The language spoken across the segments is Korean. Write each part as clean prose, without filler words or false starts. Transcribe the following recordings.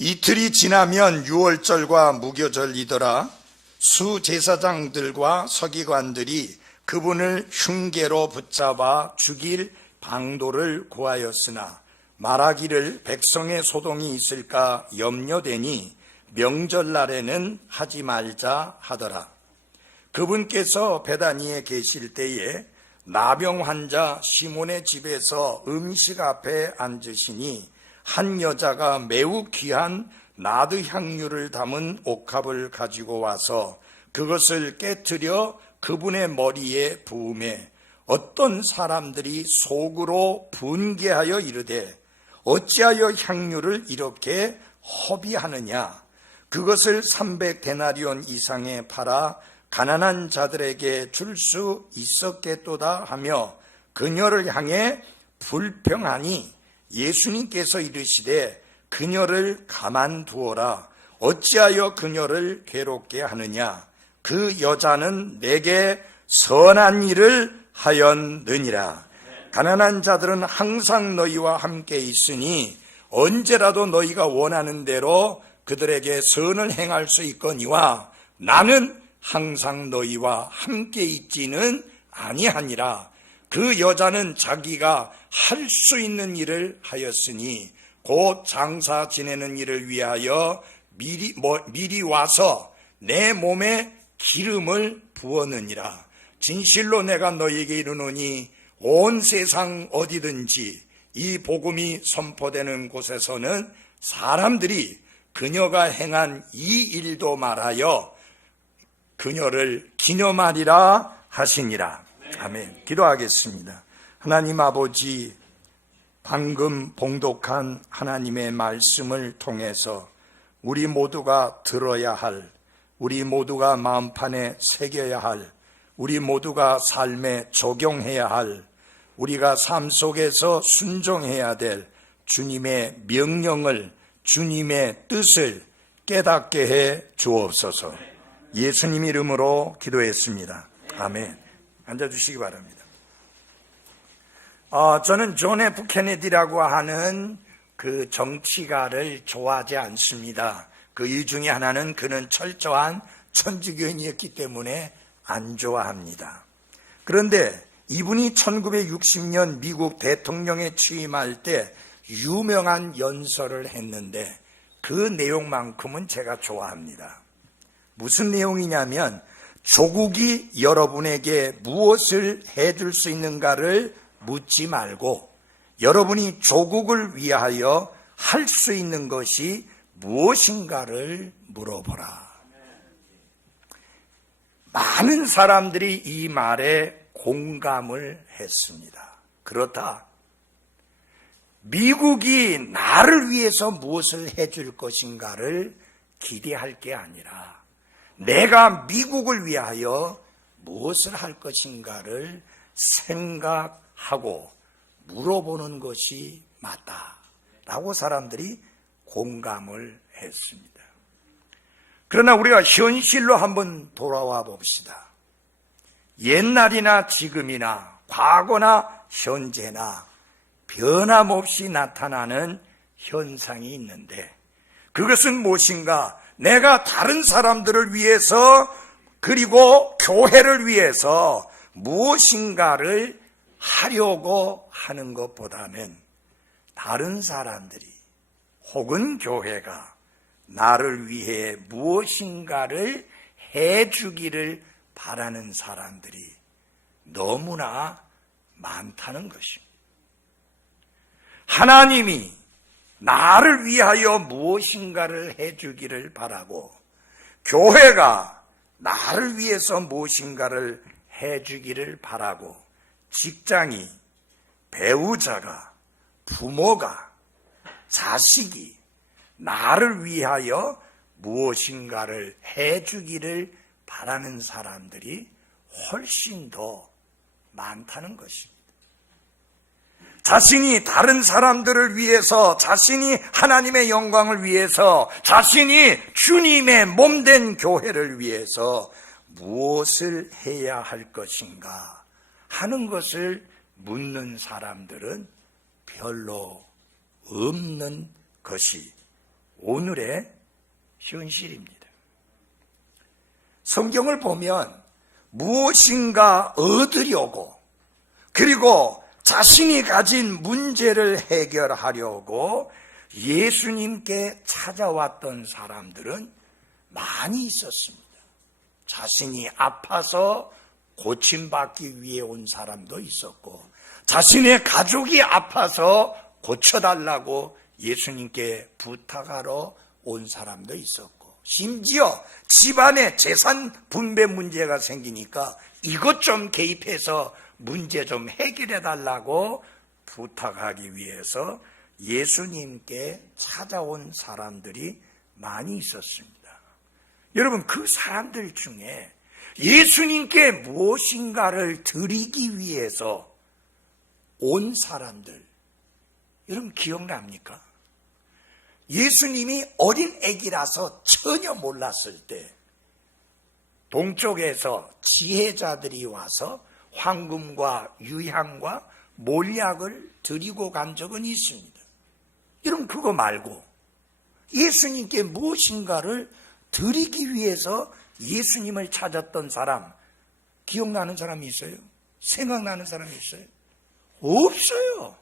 이틀이 지나면 유월절과 무교절이더라. 수제사장들과 서기관들이 그분을 흉계로 붙잡아 죽일 방도를 구하였으나 말하기를 백성의 소동이 있을까 염려되니 명절날에는 하지 말자 하더라. 그분께서 베다니에 계실 때에 나병 환자 시몬의 집에서 음식 앞에 앉으시니 한 여자가 매우 귀한 나드 향유를 담은 옥합을 가지고 와서 그것을 깨트려 그분의 머리에 부으매 어떤 사람들이 속으로 분개하여 이르되 어찌하여 향유를 이렇게 허비하느냐. 그것을 300데나리온 이상에 팔아 가난한 자들에게 줄 수 있었겠도다 하며 그녀를 향해 불평하니 예수님께서 이르시되 그녀를 가만두어라. 어찌하여 그녀를 괴롭게 하느냐. 그 여자는 내게 선한 일을 하였느니라. 가난한 자들은 항상 너희와 함께 있으니 언제라도 너희가 원하는 대로 그들에게 선을 행할 수 있거니와 나는 항상 너희와 함께 있지는 아니하니라. 그 여자는 자기가 할 수 있는 일을 하였으니 곧 장사 지내는 일을 위하여 미리 와서 내 몸에 기름을 부었느니라. 진실로 내가 너희에게 이르노니 온 세상 어디든지 이 복음이 선포되는 곳에서는 사람들이 그녀가 행한 이 일도 말하여 그녀를 기념하리라 하시니라. 아멘. 기도하겠습니다. 하나님 아버지, 방금 봉독한 하나님의 말씀을 통해서 우리 모두가 들어야 할, 우리 모두가 마음판에 새겨야 할, 우리 모두가 삶에 적용해야 할, 우리가 삶 속에서 순종해야 될 주님의 명령을, 주님의 뜻을 깨닫게 해 주옵소서. 예수님 이름으로 기도했습니다. 아멘. 앉아주시기 바랍니다. 저는 존 F 케네디라고 하는 그 정치가를 좋아하지 않습니다. 그 이유 중에 하나는 그는 철저한 천주교인이었기 때문에 안 좋아합니다. 그런데 이분이 1960년 미국 대통령에 취임할 때 유명한 연설을 했는데 그 내용만큼은 제가 좋아합니다. 무슨 내용이냐면 조국이 여러분에게 무엇을 해줄 수 있는가를 묻지 말고 여러분이 조국을 위하여 할 수 있는 것이 무엇인가를 물어보라. 많은 사람들이 이 말에 공감을 했습니다. 그렇다. 미국이 나를 위해서 무엇을 해줄 것인가를 기대할 게 아니라 내가 미국을 위하여 무엇을 할 것인가를 생각하고 물어보는 것이 맞다라고 사람들이 공감을 했습니다. 그러나 우리가 현실로 한번 돌아와 봅시다. 옛날이나 지금이나 과거나 현재나 변함없이 나타나는 현상이 있는데 그것은 무엇인가? 내가 다른 사람들을 위해서 그리고 교회를 위해서 무엇인가를 하려고 하는 것보다는 다른 사람들이 혹은 교회가 나를 위해 무엇인가를 해주기를 바라는 사람들이 너무나 많다는 것입니다. 하나님이 나를 위하여 무엇인가를 해주기를 바라고 교회가 나를 위해서 무엇인가를 해주기를 바라고 직장이, 배우자가, 부모가, 자식이 나를 위하여 무엇인가를 해주기를 바라는 사람들이 훨씬 더 많다는 것입니다. 자신이 다른 사람들을 위해서, 자신이 하나님의 영광을 위해서, 자신이 주님의 몸된 교회를 위해서 무엇을 해야 할 것인가 하는 것을 묻는 사람들은 별로 없는 것이 오늘의 현실입니다. 성경을 보면 무엇인가 얻으려고, 그리고 자신이 가진 문제를 해결하려고 예수님께 찾아왔던 사람들은 많이 있었습니다. 자신이 아파서 고침받기 위해 온 사람도 있었고, 자신의 가족이 아파서 고쳐달라고 예수님께 부탁하러 온 사람도 있었고, 심지어 집안에 재산 분배 문제가 생기니까 이것 좀 개입해서 문제 좀 해결해달라고 부탁하기 위해서 예수님께 찾아온 사람들이 많이 있었습니다. 여러분, 그 사람들 중에 예수님께 무엇인가를 드리기 위해서 온 사람들, 여러분 기억납니까? 예수님이 어린 아기라서 전혀 몰랐을 때 동쪽에서 지혜자들이 와서 황금과 유향과 몰약을 드리고 간 적은 있습니다. 여러분, 그거 말고 예수님께 무엇인가를 드리기 위해서 예수님을 찾았던 사람, 기억나는 사람이 있어요? 생각나는 사람이 있어요? 없어요.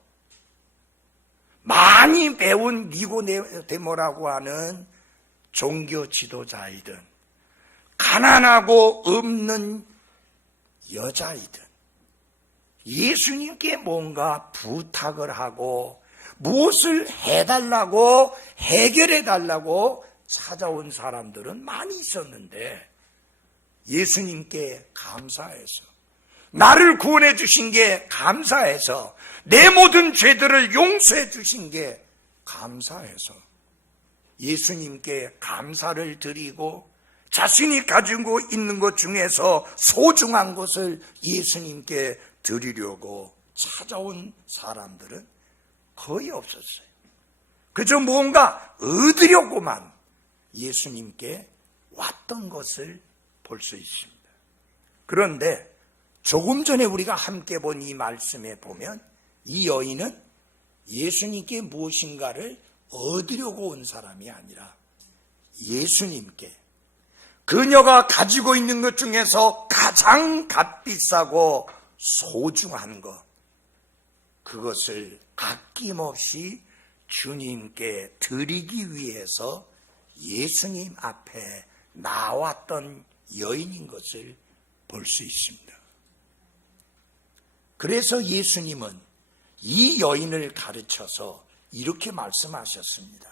많이 배운 니고데모라고 하는 종교 지도자이든, 가난하고 없는 여자이든 예수님께 뭔가 부탁을 하고 무엇을 해달라고, 해결해달라고 찾아온 사람들은 많이 있었는데, 예수님께 감사해서, 나를 구원해 주신 게 감사해서, 내 모든 죄들을 용서해 주신 게 감사해서 예수님께 감사를 드리고 자신이 가지고 있는 것 중에서 소중한 것을 예수님께 드리려고 찾아온 사람들은 거의 없었어요. 그저 뭔가 얻으려고만 예수님께 왔던 것을 볼 수 있습니다. 그런데 조금 전에 우리가 함께 본 이 말씀에 보면 이 여인은 예수님께 무엇인가를 얻으려고 온 사람이 아니라 예수님께 그녀가 가지고 있는 것 중에서 가장 값비싸고 소중한 것, 그것을 아낌없이 주님께 드리기 위해서 예수님 앞에 나왔던 여인인 것을 볼 수 있습니다. 그래서 예수님은 이 여인을 가르쳐서 이렇게 말씀하셨습니다.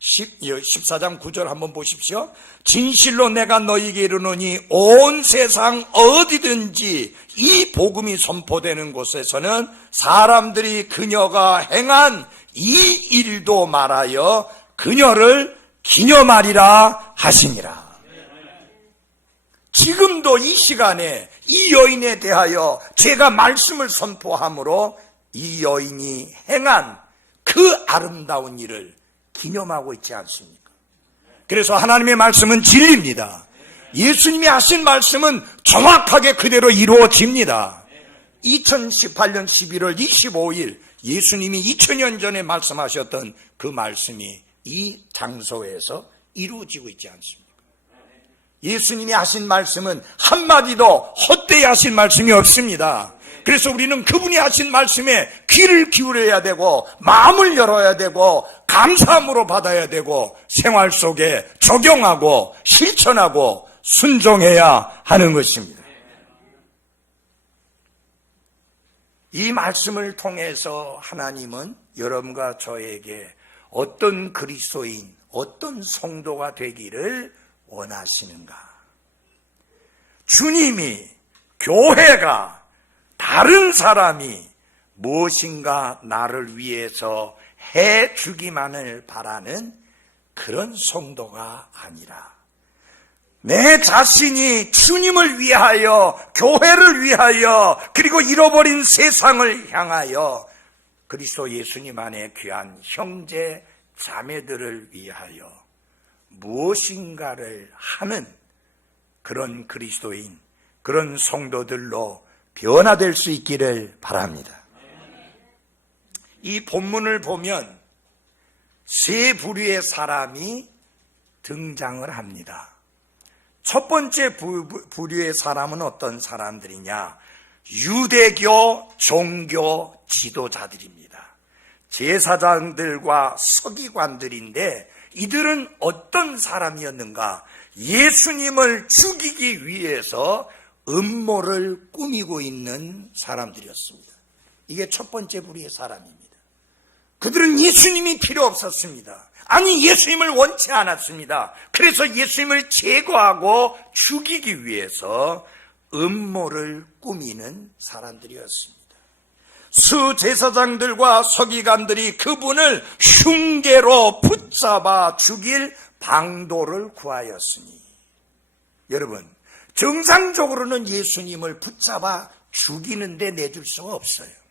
14장 9절 한번 보십시오. 진실로 내가 너희에게 이르노니 온 세상 어디든지 이 복음이 선포되는 곳에서는 사람들이 그녀가 행한 이 일도 말하여 그녀를 기념하리라 하시니라. 지금도 이 시간에 이 여인에 대하여 제가 말씀을 선포함으로 이 여인이 행한 그 아름다운 일을 기념하고 있지 않습니까? 그래서 하나님의 말씀은 진리입니다. 예수님이 하신 말씀은 정확하게 그대로 이루어집니다. 2018년 11월 25일 예수님이 2000년 전에 말씀하셨던 그 말씀이 이 장소에서 이루어지고 있지 않습니까? 예수님이 하신 말씀은 한마디도 헛되이 하신 말씀이 없습니다. 그래서 우리는 그분이 하신 말씀에 귀를 기울여야 되고 마음을 열어야 되고 감사함으로 받아야 되고 생활 속에 적용하고 실천하고 순종해야 하는 것입니다. 이 말씀을 통해서 하나님은 여러분과 저에게 어떤 그리스도인, 어떤 성도가 되기를 원하시는가? 주님이, 교회가, 다른 사람이 무엇인가 나를 위해서 해주기만을 바라는 그런 성도가 아니라 내 자신이 주님을 위하여, 교회를 위하여, 그리고 잃어버린 세상을 향하여 그리스도 예수님 안에 귀한 형제 자매들을 위하여 무엇인가를 하는 그런 그리스도인, 그런 성도들로 변화될 수 있기를 바랍니다. 이 본문을 보면 세 부류의 사람이 등장을 합니다. 첫 번째 부류의 사람은 어떤 사람들이냐? 유대교 종교 지도자들입니다. 제사장들과 서기관들인데 이들은 어떤 사람이었는가? 예수님을 죽이기 위해서 음모를 꾸미고 있는 사람들이었습니다. 이게 첫 번째 부류의 사람입니다. 그들은 예수님이 필요 없었습니다. 아니, 예수님을 원치 않았습니다. 그래서 예수님을 제거하고 죽이기 위해서 음모를 꾸미는 사람들이었습니다. 수제사장들과 서기관들이 그분을 흉계로 붙잡아 죽일 방도를 구하였으니, 여러분, 정상적으로는 예수님을 붙잡아 죽이는데 내줄 수가 없어요.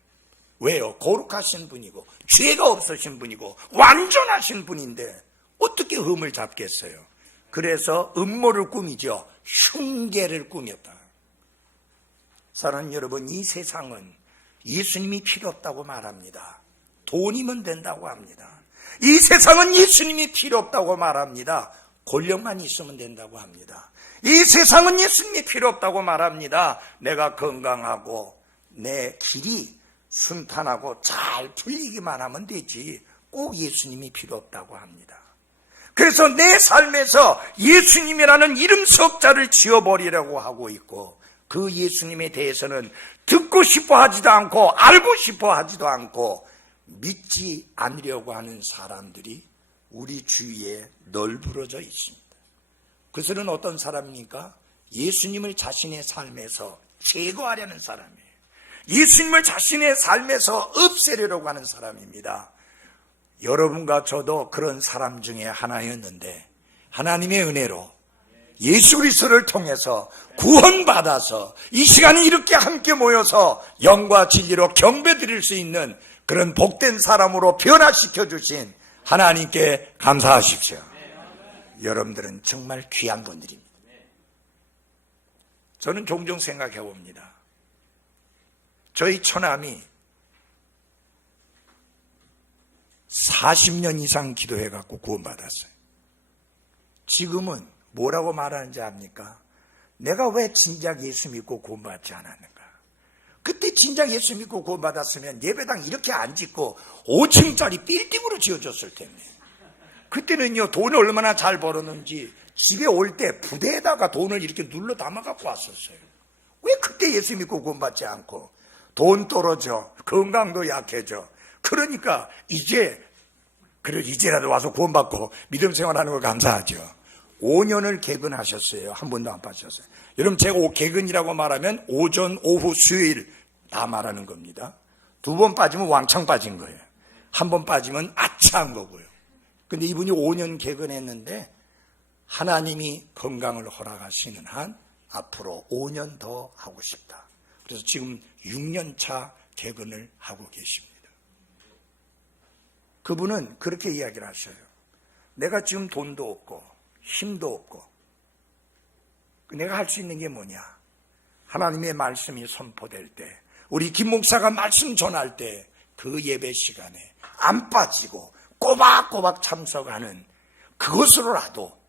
왜요? 거룩하신 분이고 죄가 없으신 분이고 완전하신 분인데 어떻게 흠을 잡겠어요? 그래서 음모를 꾸미죠. 흉계를 꾸몄다. 사랑하는 여러분, 이 세상은 예수님이 필요 없다고 말합니다. 돈이면 된다고 합니다. 이 세상은 예수님이 필요 없다고 말합니다. 권력만 있으면 된다고 합니다. 이 세상은 예수님이 필요 없다고 말합니다. 내가 건강하고 내 길이 순탄하고 잘 풀리기만 하면 되지 꼭 예수님이 필요 없다고 합니다. 그래서 내 삶에서 예수님이라는 이름 석자를 지어버리려고 하고 있고, 그 예수님에 대해서는 듣고 싶어 하지도 않고 알고 싶어 하지도 않고 믿지 않으려고 하는 사람들이 우리 주위에 널브러져 있습니다. 그것은 어떤 사람입니까? 예수님을 자신의 삶에서 제거하려는 사람이에요. 예수님을 자신의 삶에서 없애려고 하는 사람입니다. 여러분과 저도 그런 사람 중에 하나였는데 하나님의 은혜로 예수 그리스도를 통해서 구원받아서 이 시간에 이렇게 함께 모여서 영과 진리로 경배드릴 수 있는 그런 복된 사람으로 변화시켜 주신 하나님께 감사하십시오. 여러분들은 정말 귀한 분들입니다. 저는 종종 생각해 봅니다. 저희 처남이 40년 이상 기도해갖고 구원받았어요. 지금은 뭐라고 말하는지 압니까? 내가 왜 진작 예수 믿고 구원받지 않았는가? 그때 진작 예수 믿고 구원받았으면 예배당 이렇게 안 짓고 5층짜리 빌딩으로 지어줬을 텐데, 그때는요 돈을 얼마나 잘 벌었는지 집에 올 때 부대에다가 돈을 이렇게 눌러 담아갖고 왔었어요. 왜 그때 예수 믿고 구원받지 않고? 돈 떨어져, 건강도 약해져. 그러니까 이제라도 와서 구원받고 믿음 생활하는 거 감사하죠. 5년을 개근하셨어요. 한 번도 안 빠졌어요. 여러분, 제가 개근이라고 말하면 오전, 오후, 수요일 다 말하는 겁니다. 2번 빠지면 왕창 빠진 거예요. 한 번 빠지면 아차한 거고요. 근데 이분이 5년 개근했는데 하나님이 건강을 허락하시는 한 앞으로 5년 더 하고 싶다. 그래서 지금 6년 차 개근을 하고 계십니다. 그분은 그렇게 이야기를 하셔요. 내가 지금 돈도 없고 힘도 없고 내가 할 수 있는 게 뭐냐? 하나님의 말씀이 선포될 때, 우리 김 목사가 말씀 전할 때 그 예배 시간에 안 빠지고 꼬박꼬박 참석하는 그것으로라도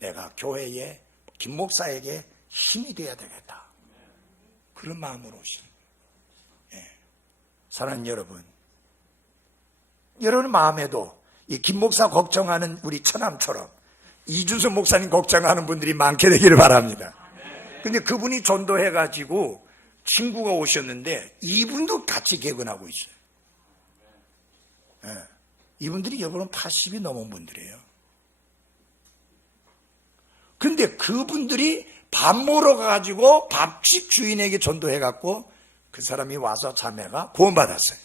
내가 교회에 김 목사에게 힘이 돼야 되겠다. 그런 마음으로 오시는 거예요. 예. 사랑하는 여러분 마음에도 이 김 목사 걱정하는 우리 처남처럼 이준석 목사님 걱정하는 분들이 많게 되기를 바랍니다. 근데 그분이 전도해가지고 친구가 오셨는데 이분도 같이 개근하고 있어요. 예. 이분들이 여러분 80이 넘은 분들이에요. 근데 그분들이 밥 먹으러 가가지고 밥집 주인에게 전도해갖고 그 사람이 와서 자매가 구원받았어요.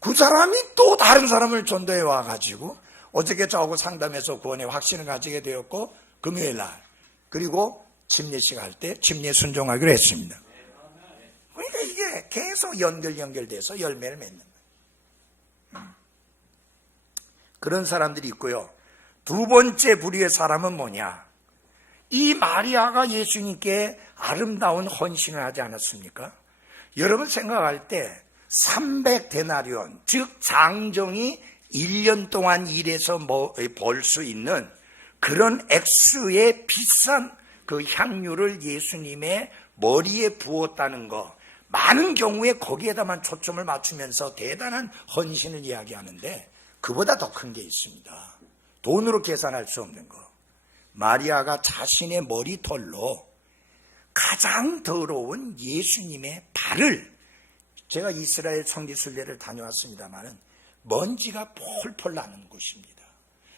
그 사람이 또 다른 사람을 전도해 와가지고 어저께 저하고 상담해서 구원의 확신을 가지게 되었고, 금요일 날 그리고 침례식 할 때 침례 순종하기로 했습니다. 그러니까 이게 계속 연결돼서 열매를 맺는 거예요. 그런 사람들이 있고요. 두 번째 부류의 사람은 뭐냐? 이 마리아가 예수님께 아름다운 헌신을 하지 않았습니까? 여러분 생각할 때 300데나리온, 즉 장정이 1년 동안 일해서 벌 수 있는 그런 액수의 비싼 그 향유를 예수님의 머리에 부었다는 거, 많은 경우에 거기에다만 초점을 맞추면서 대단한 헌신을 이야기하는데 그보다 더 큰 게 있습니다. 돈으로 계산할 수 없는 거. 마리아가 자신의 머리털로 가장 더러운 예수님의 발을, 제가 이스라엘 성지순례를 다녀왔습니다마는 먼지가 폴폴 나는 곳입니다.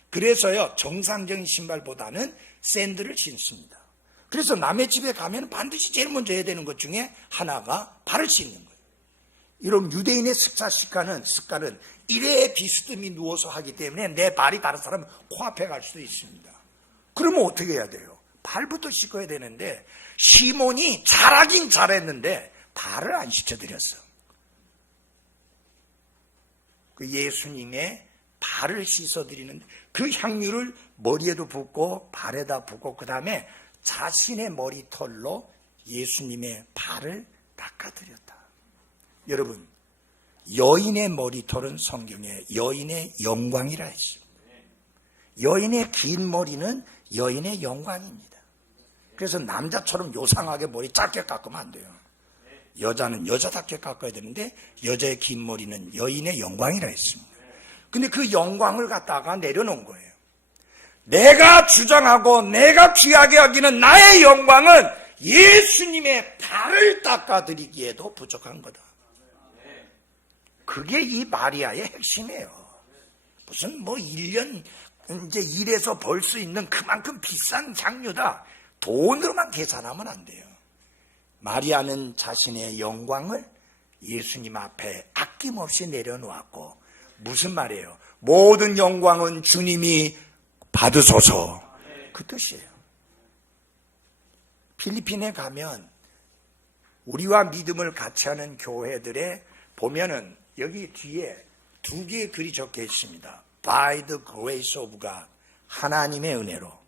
그래서요, 정상적인 신발보다는 샌들을 신습니다. 그래서 남의 집에 가면 반드시 제일 먼저 해야 되는 것 중에 하나가 발을 씻는 거예요. 이런 유대인의 습관은 이래 비스듬히 누워서 하기 때문에 내 발이 다른 사람 코앞에 갈 수도 있습니다. 그러면 어떻게 해야 돼요? 발부터 씻어야 되는데 시몬이 잘하긴 잘했는데 발을 안 씻어드렸어. 그 예수님의 발을 씻어드리는 그 향유를 머리에도 붓고 발에다 붓고 그 다음에 자신의 머리털로 예수님의 발을 닦아드렸다. 여러분, 여인의 머리털은 성경에 여인의 영광이라 했습니다. 여인의 긴 머리는 여인의 영광입니다. 그래서 남자처럼 요상하게 머리 짧게 깎으면 안 돼요. 여자는 여자답게 깎아야 되는데 여자의 긴 머리는 여인의 영광이라 했습니다. 근데 그 영광을 갖다가 내려놓은 거예요. 내가 주장하고 내가 귀하게 여기는 나의 영광은 예수님의 발을 닦아드리기에도 부족한 거다. 그게 이 마리아의 핵심이에요. 무슨 1년 이제 일해서 벌 수 있는 그만큼 비싼 향유다. 돈으로만 계산하면 안 돼요. 마리아는 자신의 영광을 예수님 앞에 아낌없이 내려놓았고, 무슨 말이에요? 모든 영광은 주님이 받으소서, 그 뜻이에요. 필리핀에 가면 우리와 믿음을 같이 하는 교회들에 보면은 여기 뒤에 2개의 글이 적혀 있습니다. By the grace of God, 하나님의 은혜로.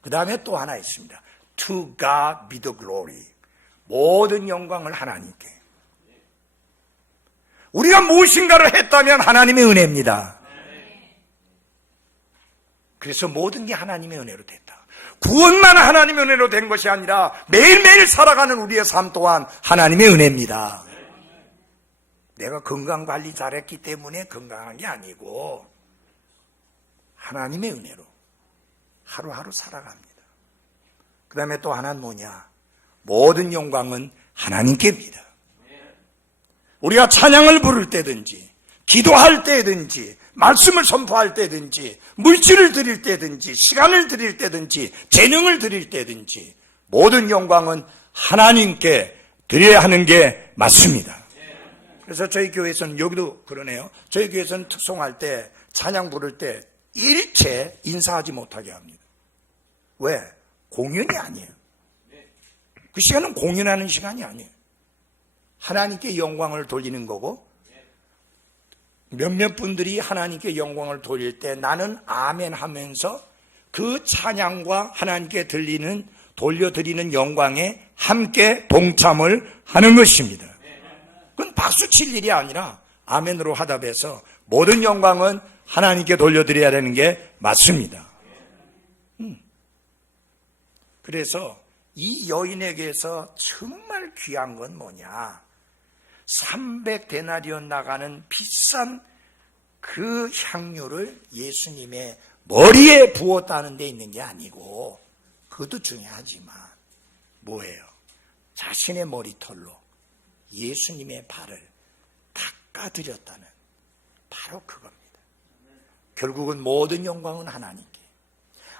그 다음에 또 하나 있습니다. To God be the glory, 모든 영광을 하나님께. 우리가 무엇인가를 했다면 하나님의 은혜입니다. 그래서 모든 게 하나님의 은혜로 됐다. 구원만 하나님의 은혜로 된 것이 아니라 매일매일 살아가는 우리의 삶 또한 하나님의 은혜입니다. 내가 건강관리 잘했기 때문에 건강한 게 아니고 하나님의 은혜로 하루하루 살아갑니다. 그 다음에 또 하나는 뭐냐? 모든 영광은 하나님께입니다. 우리가 찬양을 부를 때든지 기도할 때든지 말씀을 선포할 때든지 물질을 드릴 때든지 시간을 드릴 때든지 재능을 드릴 때든지 모든 영광은 하나님께 드려야 하는 게 맞습니다. 그래서 저희 교회에서는, 여기도 그러네요, 저희 교회에서는 특송할 때 찬양 부를 때 일체 인사하지 못하게 합니다. 왜? 공연이 아니에요. 그 시간은 공연하는 시간이 아니에요. 하나님께 영광을 돌리는 거고, 몇몇 분들이 하나님께 영광을 돌릴 때 나는 아멘 하면서 그 찬양과 하나님께 돌려드리는 영광에 함께 동참을 하는 것입니다. 그건 박수 칠 일이 아니라 아멘으로 화답해서 모든 영광은 하나님께 돌려드려야 되는 게 맞습니다. 그래서 이 여인에게서 정말 귀한 건 뭐냐? 300데나리온 나가는 비싼 그 향유를 예수님의 머리에 부었다는 데 있는 게 아니고, 그것도 중요하지만 뭐예요? 자신의 머리털로 예수님의 발을 닦아드렸다는, 바로 그겁니다. 결국은 모든 영광은 하나님께.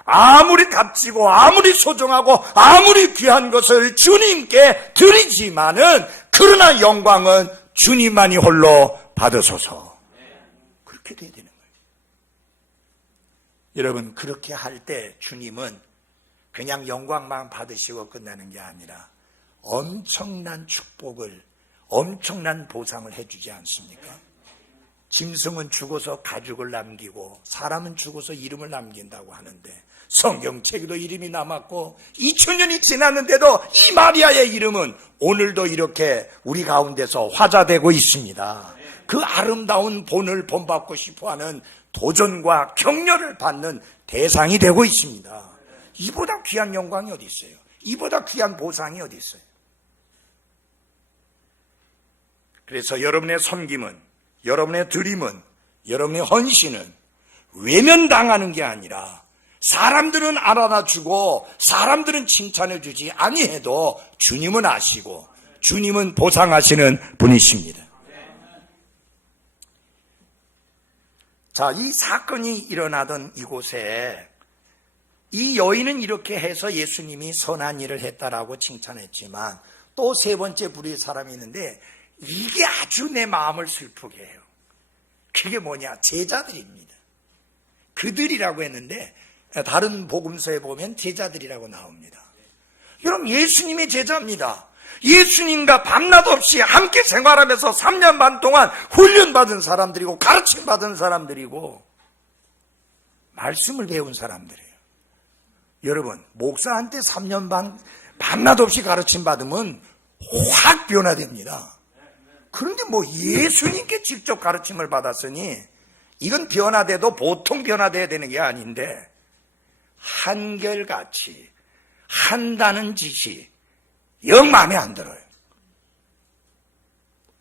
아무리 값지고 아무리 소중하고 아무리 귀한 것을 주님께 드리지만은, 그러나 영광은 주님만이 홀로 받으소서. 그렇게 돼야 되는 거예요. 여러분, 그렇게 할 때 주님은 그냥 영광만 받으시고 끝나는 게 아니라 엄청난 축복을, 엄청난 보상을 해주지 않습니까? 짐승은 죽어서 가죽을 남기고 사람은 죽어서 이름을 남긴다고 하는데, 성경책에도 이름이 남았고 2000년이 지났는데도 이 마리아의 이름은 오늘도 이렇게 우리 가운데서 화자되고 있습니다. 그 아름다운 본을 본받고 싶어하는 도전과 격려를 받는 대상이 되고 있습니다. 이보다 귀한 영광이 어디 있어요? 이보다 귀한 보상이 어디 있어요? 그래서 여러분의 섬김은, 여러분의 드림은, 여러분의 헌신은 외면당하는 게 아니라 사람들은 알아놔주고 사람들은 칭찬해주지 아니해도 주님은 아시고 주님은 보상하시는 분이십니다. 자, 이 사건이 일어나던 이곳에 이 여인은 이렇게 해서 예수님이 선한 일을 했다라고 칭찬했지만 또 세 번째 부류의 사람이 있는데 이게 아주 내 마음을 슬프게 해요. 그게 뭐냐? 제자들입니다. 그들이라고 했는데 다른 복음서에 보면 제자들이라고 나옵니다. 여러분, 예수님의 제자입니다. 예수님과 밤낮 없이 함께 생활하면서 3년 반 동안 훈련받은 사람들이고 가르침받은 사람들이고 말씀을 배운 사람들이에요. 여러분, 목사한테 3년 반 밤낮 없이 가르침받으면 확 변화됩니다. 그런데 뭐 예수님께 직접 가르침을 받았으니 이건 변화돼도 보통 변화돼야 되는 게 아닌데 한결같이 한다는 짓이 영 마음에 안 들어요.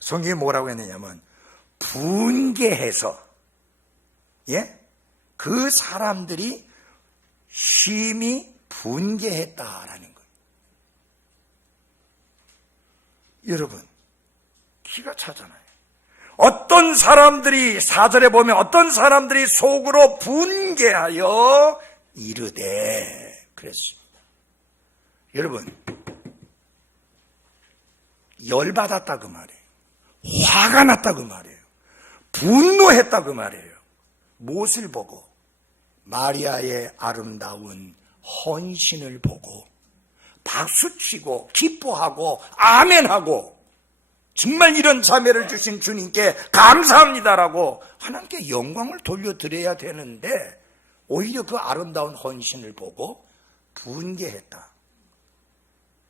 성경이 뭐라고 했느냐면 분개해서 그 사람들이 심히 분개했다라는 거예요. 여러분, 기가 차잖아요. 어떤 사람들이 4절에 보면 어떤 사람들이 속으로 분개하여 이르되 그랬습니다. 여러분, 열받았다 그 말이에요. 화가 났다 그 말이에요. 분노했다 그 말이에요. 무엇을 보고? 마리아의 아름다운 헌신을 보고 박수치고 기뻐하고 아멘하고 정말 이런 자매를 주신 주님께 감사합니다라고 하나님께 영광을 돌려드려야 되는데 오히려 그 아름다운 헌신을 보고 분개했다.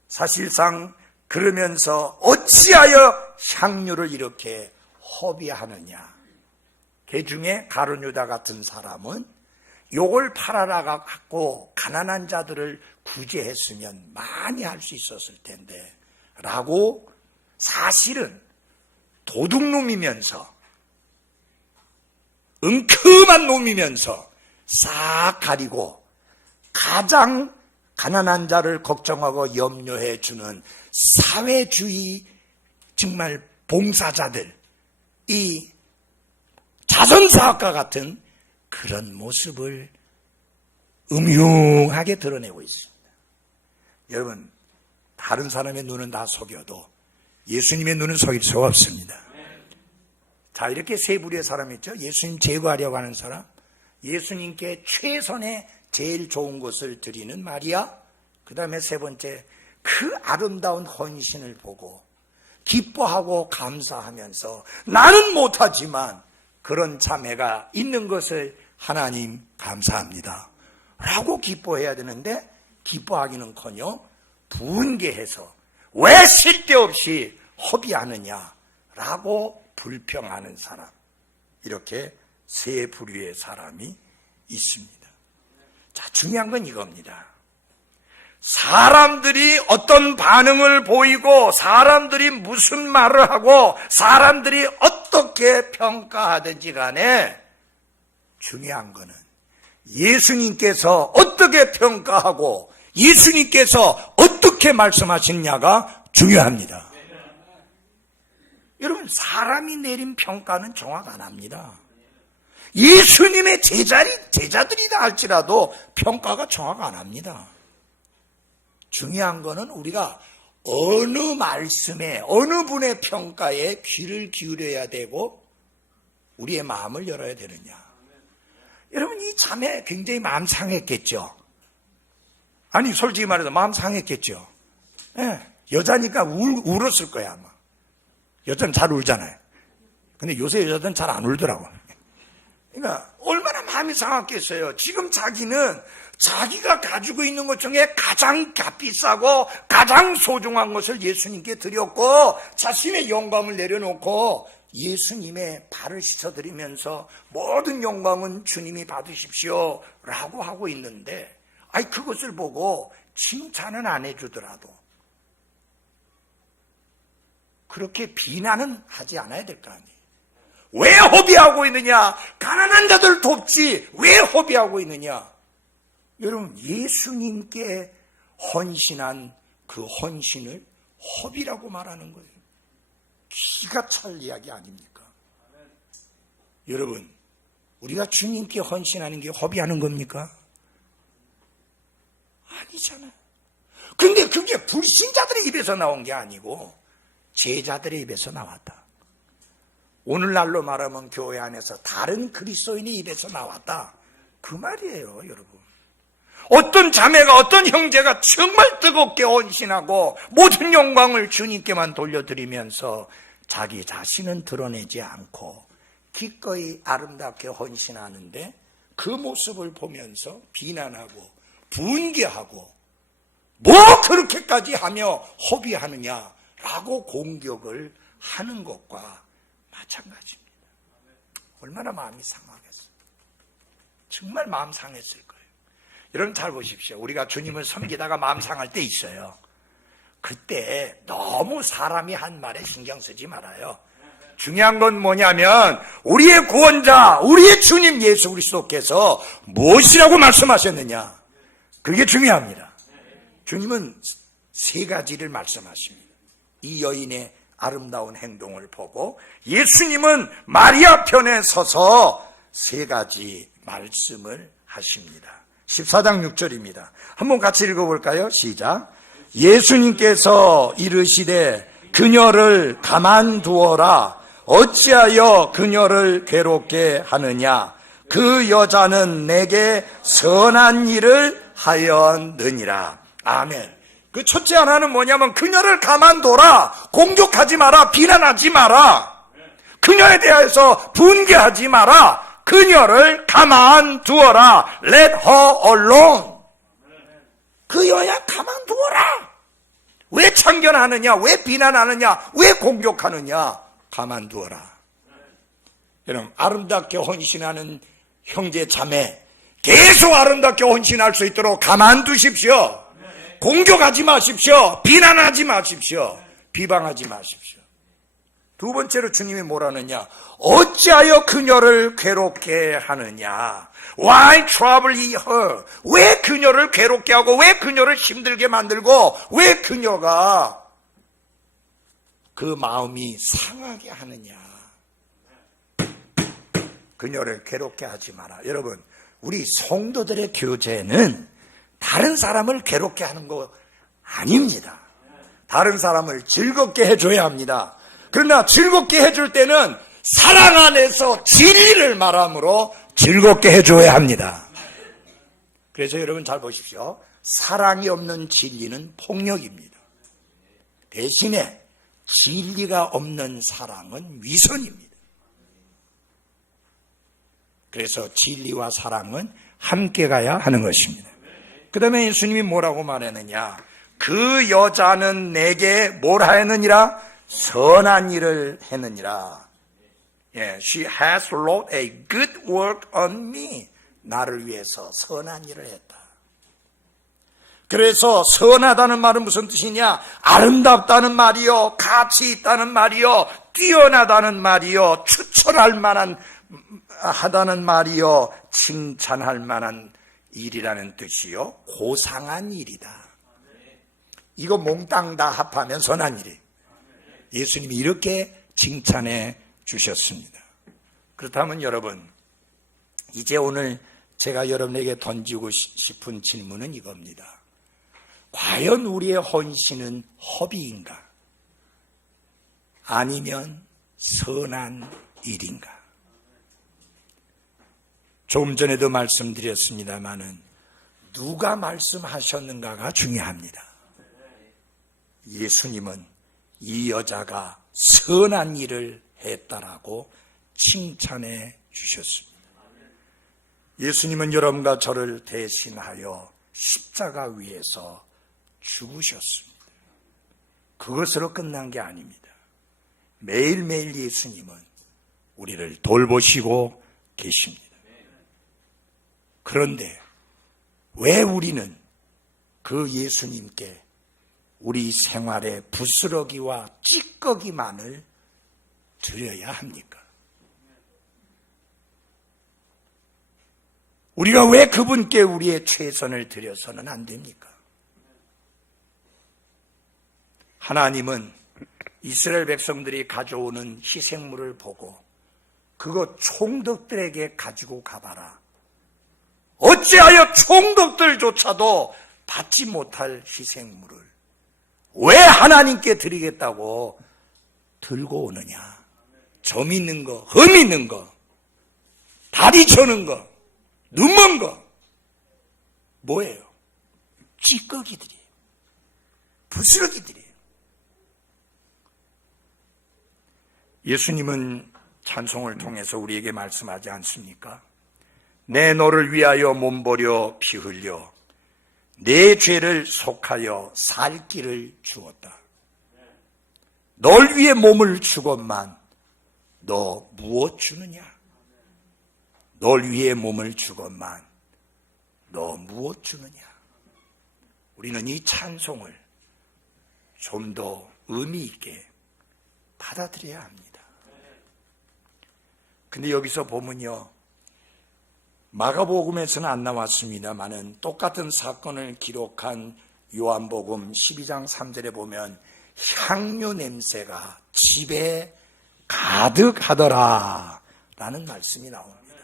사실상 그러면서 어찌하여 향유를 이렇게 허비하느냐. 그 중에 가룟유다 같은 사람은 요걸 팔아라 갖고 가난한 자들을 구제했으면 많이 할 수 있었을 텐데 라고 사실은 도둑놈이면서 은큼한 놈이면서 싹 가리고 가장 가난한 자를 걱정하고 염려해 주는 사회주의 정말 봉사자들, 이 자선사학과 같은 그런 모습을 음흉하게 드러내고 있습니다. 여러분, 다른 사람의 눈은 다 속여도 예수님의 눈은 속일 수가 없습니다. 자, 이렇게 세 부류의 사람이 있죠. 예수님 제거하려고 하는 사람, 예수님께 최선의 제일 좋은 것을 드리는 마리아, 그 다음에 세 번째, 그 아름다운 헌신을 보고 기뻐하고 감사하면서 나는 못하지만 그런 자매가 있는 것을 하나님 감사합니다 라고 기뻐해야 되는데 기뻐하기는커녕 분개해서 왜 쓸데없이 허비하느냐라고 불평하는 사람, 이렇게 세 부류의 사람이 있습니다. 자, 중요한 건 이겁니다. 사람들이 어떤 반응을 보이고 사람들이 무슨 말을 하고 사람들이 어떻게 평가하든지 간에 중요한 거는 예수님께서 어떻게 평가하고 예수님께서 어떻게 말씀하시느냐가 중요합니다. 여러분, 사람이 내린 평가는 정확 안 합니다. 예수님의 제자들이다 할지라도 평가가 정확 안 합니다. 중요한 거는 우리가 어느 말씀에 어느 분의 평가에 귀를 기울여야 되고 우리의 마음을 열어야 되느냐. 여러분, 이 자매 굉장히 마음 상했겠죠. 아니, 솔직히 말해서 마음 상했겠죠. 여자니까 울었을 거야 아마. 여자는 잘 울잖아요. 근데 요새 여자들은 잘 안 울더라고. 그러니까 얼마나 마음이 상했겠어요. 지금 자기는 자기가 가지고 있는 것 중에 가장 값비싸고 가장 소중한 것을 예수님께 드렸고 자신의 영광을 내려놓고 예수님의 발을 씻어드리면서 모든 영광은 주님이 받으십시오 라고 하고 있는데, 그것을 보고 칭찬은 안 해주더라도 그렇게 비난은 하지 않아야 될 거 아니에요. 왜 허비하고 있느냐? 가난한 자들 돕지 왜 허비하고 있느냐? 여러분, 예수님께 헌신한 그 헌신을 허비라고 말하는 거예요. 기가 찰 이야기 아닙니까? 여러분, 우리가 주님께 헌신하는 게 허비하는 겁니까? 아니잖아요. 근데 그게 불신자들의 입에서 나온 게 아니고 제자들의 입에서 나왔다. 오늘날로 말하면 교회 안에서 다른 그리스도인의 입에서 나왔다, 그 말이에요. 여러분, 어떤 자매가, 어떤 형제가 정말 뜨겁게 헌신하고 모든 영광을 주님께만 돌려드리면서 자기 자신은 드러내지 않고 기꺼이 아름답게 헌신하는데, 그 모습을 보면서 비난하고 분개하고 뭐 그렇게까지 하며 허비하느냐라고 공격을 하는 것과 마찬가지입니다. 얼마나 마음이 상하겠어요. 정말 마음 상했을 거예요. 여러분 잘 보십시오. 우리가 주님을 섬기다가 마음 상할 때 있어요. 그때 너무 사람이 한 말에 신경 쓰지 말아요. 중요한 건 뭐냐면 우리의 구원자, 우리의 주님 예수 그리스도께서 무엇이라고 말씀하셨느냐, 그게 중요합니다. 주님은 세 가지를 말씀하십니다. 이 여인의 아름다운 행동을 보고 예수님은 마리아 편에 서서 세 가지 말씀을 하십니다. 14장 6절입니다. 한번 같이 읽어볼까요? 시작. 예수님께서 이르시되 그녀를 가만두어라. 어찌하여 그녀를 괴롭게 하느냐? 그 여자는 내게 선한 일을 하였느니라. 아멘. 그 첫째 하나는 뭐냐면 그녀를 가만둬라. 공격하지 마라. 비난하지 마라. 그녀에 대해서 분개하지 마라. 그녀를 가만두어라. Let her alone. 그 여야 가만두어라. 왜 참견하느냐? 왜 비난하느냐? 왜 공격하느냐? 가만두어라. 여러분, 아름답게 헌신하는 형제 자매, 계속 아름답게 헌신할 수 있도록 가만두십시오. 공격하지 마십시오. 비난하지 마십시오. 비방하지 마십시오. 두 번째로 주님이 뭐라느냐? 어찌하여 그녀를 괴롭게 하느냐? Why trouble her? 왜 그녀를 괴롭게 하고, 왜 그녀를 힘들게 만들고, 왜 그녀가 그 마음이 상하게 하느냐? 그녀를 괴롭게 하지 마라. 여러분, 우리 성도들의 교제는 다른 사람을 괴롭게 하는 거 아닙니다. 다른 사람을 즐겁게 해줘야 합니다. 그러나 즐겁게 해줄 때는 사랑 안에서 진리를 말함으로 즐겁게 해줘야 합니다. 그래서 여러분 잘 보십시오. 사랑이 없는 진리는 폭력입니다. 대신에 진리가 없는 사랑은 위선입니다. 그래서 진리와 사랑은 함께 가야 하는 것입니다. 그 다음에 예수님이 뭐라고 말했느냐? 그 여자는 내게 뭘 하였느니라? 선한 일을 했느니라. She has wrought a good work on me. 나를 위해서 선한 일을 했다. 그래서 선하다는 말은 무슨 뜻이냐? 아름답다는 말이요, 가치 있다는 말이요, 뛰어나다는 말이요, 추천할 만한 하다는 말이요, 칭찬할 만한 일이라는 뜻이요, 고상한 일이다. 이거 몽땅 다 합하면 선한 일이에요. 예수님이 이렇게 칭찬해 주셨습니다. 그렇다면 여러분, 이제 오늘 제가 여러분에게 던지고 싶은 질문은 이겁니다. 과연 우리의 헌신은 허비인가? 아니면 선한 일인가? 조금 전에도 말씀드렸습니다마는 누가 말씀하셨는가가 중요합니다. 예수님은 이 여자가 선한 일을 했다라고 칭찬해 주셨습니다. 예수님은 여러분과 저를 대신하여 십자가 위에서 죽으셨습니다. 그것으로 끝난 게 아닙니다. 매일매일 예수님은 우리를 돌보시고 계십니다. 그런데 왜 우리는 그 예수님께 우리 생활의 부스러기와 찌꺼기만을 드려야 합니까? 우리가 왜 그분께 우리의 최선을 드려서는 안 됩니까? 하나님은 이스라엘 백성들이 가져오는 희생물을 보고 그거 총독들에게 가지고 가봐라. 어찌하여 총독들조차도 받지 못할 희생물을 왜 하나님께 드리겠다고 들고 오느냐? 점 있는 거, 흠 있는 거, 다리 저는 거, 눈 먼 거, 뭐예요? 찌꺼기들이에요. 부스러기들이에요. 예수님은 찬송을 통해서 우리에게 말씀하지 않습니까? 내 너를 위하여 몸버려 피 흘려 내 죄를 속하여 살 길을 주었다. 널 위해 몸을 주건만 너 무엇 주느냐? 널 위해 몸을 주건만 너 무엇 주느냐? 우리는 이 찬송을 좀 더 의미 있게 받아들여야 합니다. 근데 여기서 보면요, 마가복음에서는 안 나왔습니다만은 똑같은 사건을 기록한 요한복음 12장 3절에 보면 향료 냄새가 집에 가득하더라 라는 말씀이 나옵니다.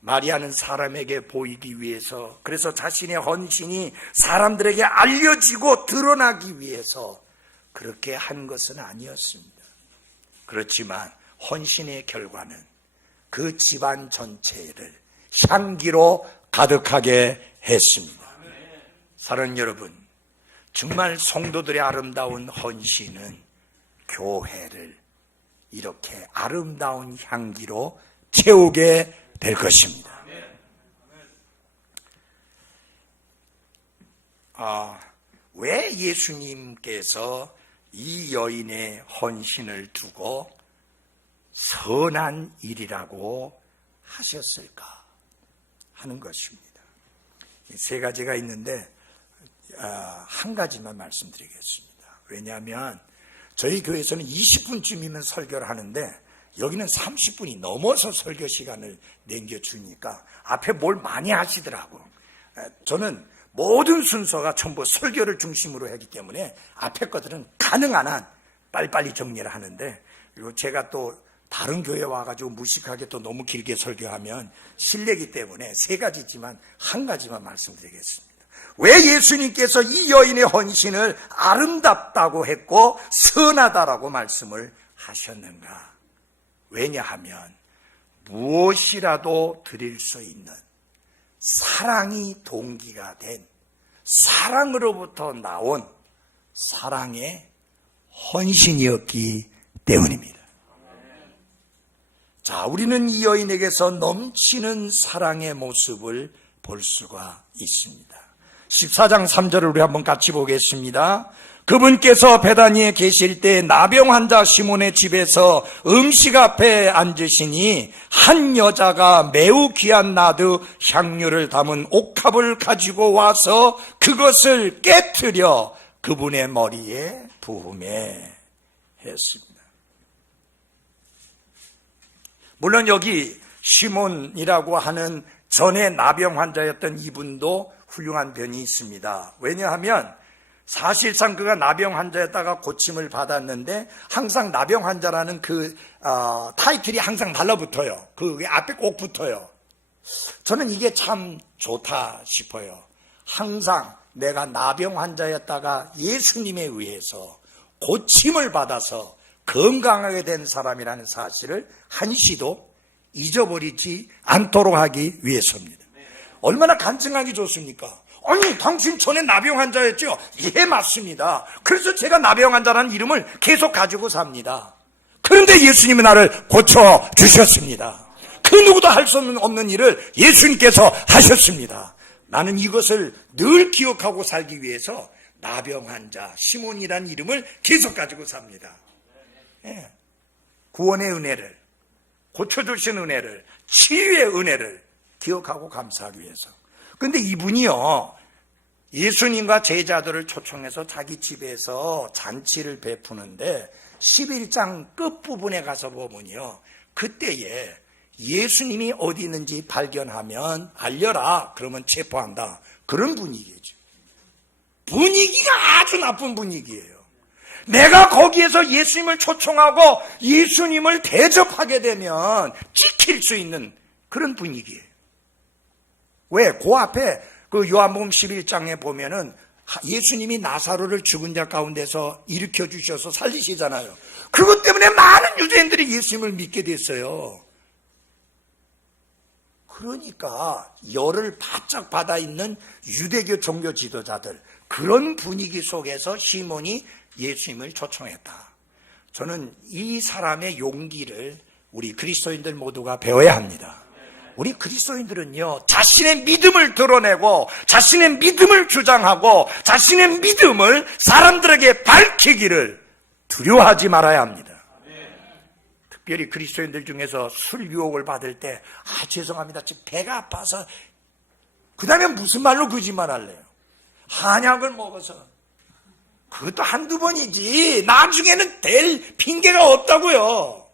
마리아는 사람에게 보이기 위해서, 그래서 자신의 헌신이 사람들에게 알려지고 드러나기 위해서 그렇게 한 것은 아니었습니다. 그렇지만 헌신의 결과는 그 집안 전체를 향기로 가득하게 했습니다. 사랑하는 여러분, 정말 성도들의 아름다운 헌신은 교회를 이렇게 아름다운 향기로 채우게 될 것입니다. 왜 예수님께서 이 여인의 헌신을 두고 선한 일이라고 하셨을까 하는 것입니다. 세 가지가 있는데 한 가지만 말씀드리겠습니다. 왜냐하면 저희 교회에서는 20분쯤이면 설교를 하는데 여기는 30분이 넘어서 설교 시간을 남겨주니까 앞에 뭘 많이 하시더라고. 저는 모든 순서가 전부 설교를 중심으로 하기 때문에 앞에 것들은 가능한 한 빨리빨리 정리를 하는데, 그리고 제가 또 다른 교회 와가지고 무식하게 또 너무 길게 설교하면 실례기 때문에 세 가지지만 한 가지만 말씀드리겠습니다. 왜 예수님께서 이 여인의 헌신을 아름답다고 했고 선하다라고 말씀을 하셨는가? 왜냐하면 무엇이라도 드릴 수 있는 사랑이 동기가 된, 사랑으로부터 나온 사랑의 헌신이었기 때문입니다. 자, 우리는 이 여인에게서 넘치는 사랑의 모습을 볼 수가 있습니다. 14장 3절을 우리 한번 같이 보겠습니다. 그분께서 베다니에 계실 때 나병 환자 시몬의 집에서 음식 앞에 앉으시니 한 여자가 매우 귀한 나드 향료를 담은 옥합을 가지고 와서 그것을 깨트려 그분의 머리에 부음해 했습니다. 물론 여기 시몬이라고 하는 전에 나병 환자였던 이분도 훌륭한 변이 있습니다. 왜냐하면 사실상 그가 나병 환자였다가 고침을 받았는데 항상 나병 환자라는 그 타이틀이 항상 달라붙어요. 그 앞에 꼭 붙어요. 저는 이게 참 좋다 싶어요. 항상 내가 나병 환자였다가 예수님에 의해서 고침을 받아서 건강하게 된 사람이라는 사실을 한시도 잊어버리지 않도록 하기 위해서입니다. 얼마나 간증하기 좋습니까? 아니, 당신 전에 나병 환자였죠? 예, 맞습니다. 그래서 제가 나병 환자라는 이름을 계속 가지고 삽니다. 그런데 예수님이 나를 고쳐주셨습니다. 그 누구도 할 수 없는 일을 예수님께서 하셨습니다. 나는 이것을 늘 기억하고 살기 위해서 나병 환자 시몬이라는 이름을 계속 가지고 삽니다. 예. 구원의 은혜를, 고쳐주신 은혜를, 치유의 은혜를 기억하고 감사하기 위해서. 근데 이분이요, 예수님과 제자들을 초청해서 자기 집에서 잔치를 베푸는데 11장 끝부분에 가서 보면요, 그때에 예수님이 어디 있는지 발견하면 알려라, 그러면 체포한다, 그런 분위기죠. 분위기가 아주 나쁜 분위기예요. 내가 거기에서 예수님을 초청하고 예수님을 대접하게 되면 찍힐 수 있는 그런 분위기예요. 왜? 그 앞에 그 요한복음 11장에 보면은 예수님이 나사로를 죽은 자 가운데서 일으켜 주셔서 살리시잖아요. 그것 때문에 많은 유대인들이 예수님을 믿게 됐어요. 그러니까 열을 바짝 받아 있는 유대교 종교 지도자들, 그런 분위기 속에서 시몬이 예수님을 초청했다. 저는 이 사람의 용기를 우리 그리스도인들 모두가 배워야 합니다. 우리 그리스도인들은요, 자신의 믿음을 드러내고 자신의 믿음을 주장하고 자신의 믿음을 사람들에게 밝히기를 두려워하지 말아야 합니다. 특별히 그리스도인들 중에서 술 유혹을 받을 때 죄송합니다, 지금 배가 아파서, 그 다음에 무슨 말로 거짓말할래요? 한약을 먹어서. 그것도 한두 번이지 나중에는 될 핑계가 없다고요.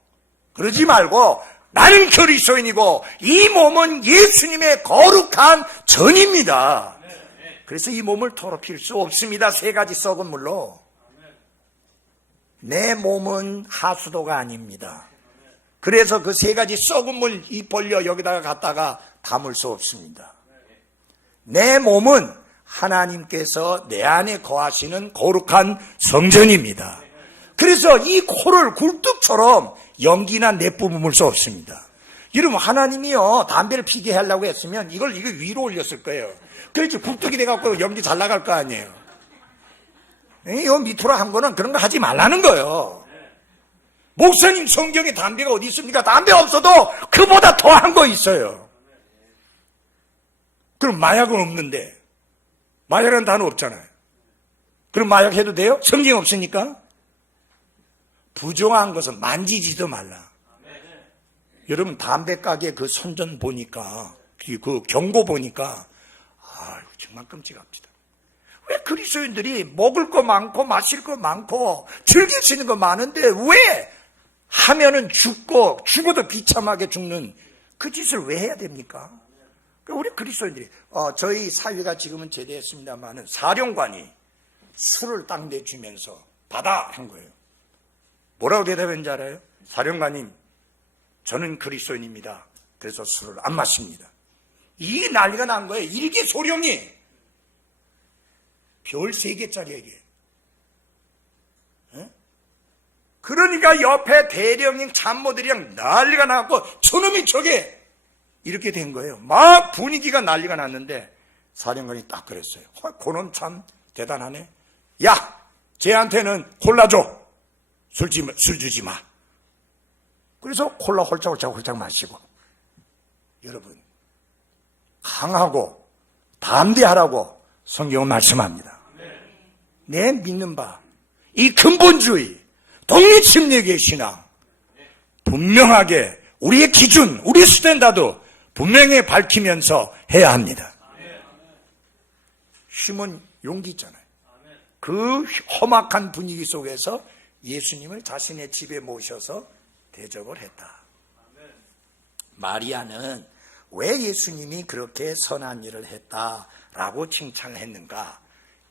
그러지 말고 나는 그리스도인이고 이 몸은 예수님의 거룩한 전입니다. 그래서 이 몸을 더럽힐 수 없습니다. 3가지 썩은 물로. 내 몸은 하수도가 아닙니다. 그래서 그 3가지 썩은 물 입 벌려 여기다가 갖다가 담을 수 없습니다. 내 몸은 하나님께서 내 안에 거하시는 거룩한 성전입니다. 그래서 이 코를 굴뚝처럼 연기나 내뿜을 수 없습니다. 여러분, 하나님이요, 담배를 피게 하려고 했으면 이거 위로 올렸을 거예요. 그렇지, 굴뚝이 돼갖고 연기 잘 나갈 거 아니에요. 이 밑으로 한 거는 그런 거 하지 말라는 거예요. 목사님, 성경에 담배가 어디 있습니까? 담배 없어도 그보다 더한 거 있어요. 그럼 마약은 없는데, 마약은 단어 없잖아요. 그럼 마약 해도 돼요? 성경 없으니까? 부정한 것은 만지지도 말라. 여러분, 담배 가게 그 선전 보니까, 그 경고 보니까, 정말 끔찍합니다. 왜 그리스도인들이 먹을 거 많고 마실 거 많고 즐길 수 있는 거 많은데 왜 하면은 죽어도 비참하게 죽는 그 짓을 왜 해야 됩니까? 우리 그리스도인들이, 저희 사회가 지금은 제대했습니다만은 사령관이 술을 딱 내주면서 받아 한 거예요. 뭐라고 대답했는지 알아요? 사령관님, 저는 그리스도인입니다. 그래서 술을 안 마십니다. 이게 난리가 난 거예요. 일개소령이 별 3개짜리에게. 그러니까 옆에 대령님 참모들이랑 난리가 나고 저놈이 저게 이렇게 된 거예요. 막 분위기가 난리가 났는데 사령관이 딱 그랬어요. 그놈 참 대단하네. 야, 쟤한테는 콜라 줘. 술 주지 마. 그래서 콜라 홀짝홀짝 마시고. 여러분, 강하고 담대하라고 성경은 말씀합니다. 내 믿는 바, 이 근본주의, 독립침략의 신앙, 분명하게 우리의 기준, 우리 스탠다드 분명히 밝히면서 해야 합니다. 힘은 용기 있잖아요. 그 험악한 분위기 속에서 예수님을 자신의 집에 모셔서 대접을 했다. 마리아는 왜 예수님이 그렇게 선한 일을 했다라고 칭찬을 했는가?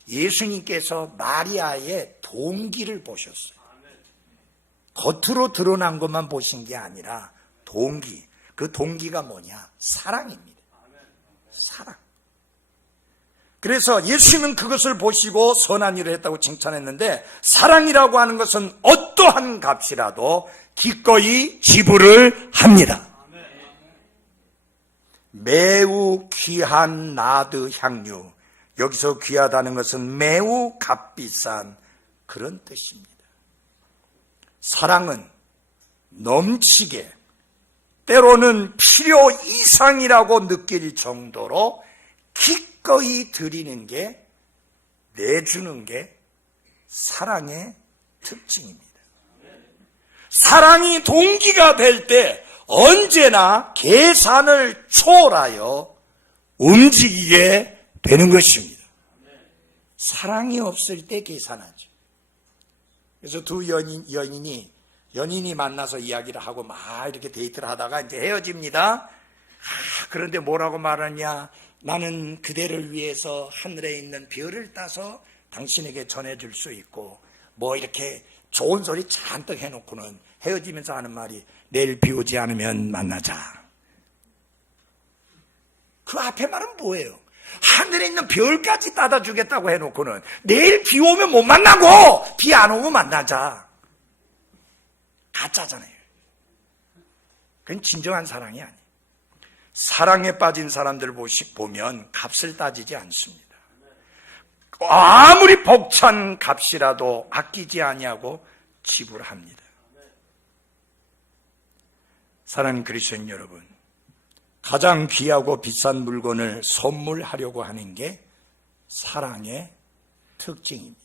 예수님께서 마리아의 동기를 보셨어요. 겉으로 드러난 것만 보신 게 아니라 동기. 그 동기가 뭐냐? 사랑입니다. 사랑. 그래서 예수님은 그것을 보시고 선한 일을 했다고 칭찬했는데, 사랑이라고 하는 것은 어떠한 값이라도 기꺼이 지불을 합니다. 매우 귀한 나드 향유. 여기서 귀하다는 것은 매우 값비싼 그런 뜻입니다. 사랑은 넘치게, 때로는 필요 이상이라고 느낄 정도로 기꺼이 드리는 게, 내주는 게 사랑의 특징입니다. 사랑이 동기가 될 때 언제나 계산을 초월하여 움직이게 되는 것입니다. 사랑이 없을 때 계산하죠. 그래서 두 연인이 만나서 이야기를 하고 막 이렇게 데이트를 하다가 이제 헤어집니다. 그런데 뭐라고 말하냐? 나는 그대를 위해서 하늘에 있는 별을 따서 당신에게 전해줄 수 있고, 뭐 이렇게 좋은 소리 잔뜩 해놓고는 헤어지면서 하는 말이 내일 비 오지 않으면 만나자. 그 앞에 말은 뭐예요? 하늘에 있는 별까지 따다 주겠다고 해놓고는 내일 비 오면 못 만나고 비 안 오면 만나자. 가짜잖아요. 그건 진정한 사랑이 아니에요. 사랑에 빠진 사람들 보면 값을 따지지 않습니다. 아무리 벅찬 값이라도 아끼지 아니하고 지불합니다. 사랑하는 그리스도인 여러분, 가장 귀하고 비싼 물건을 선물하려고 하는 게 사랑의 특징입니다.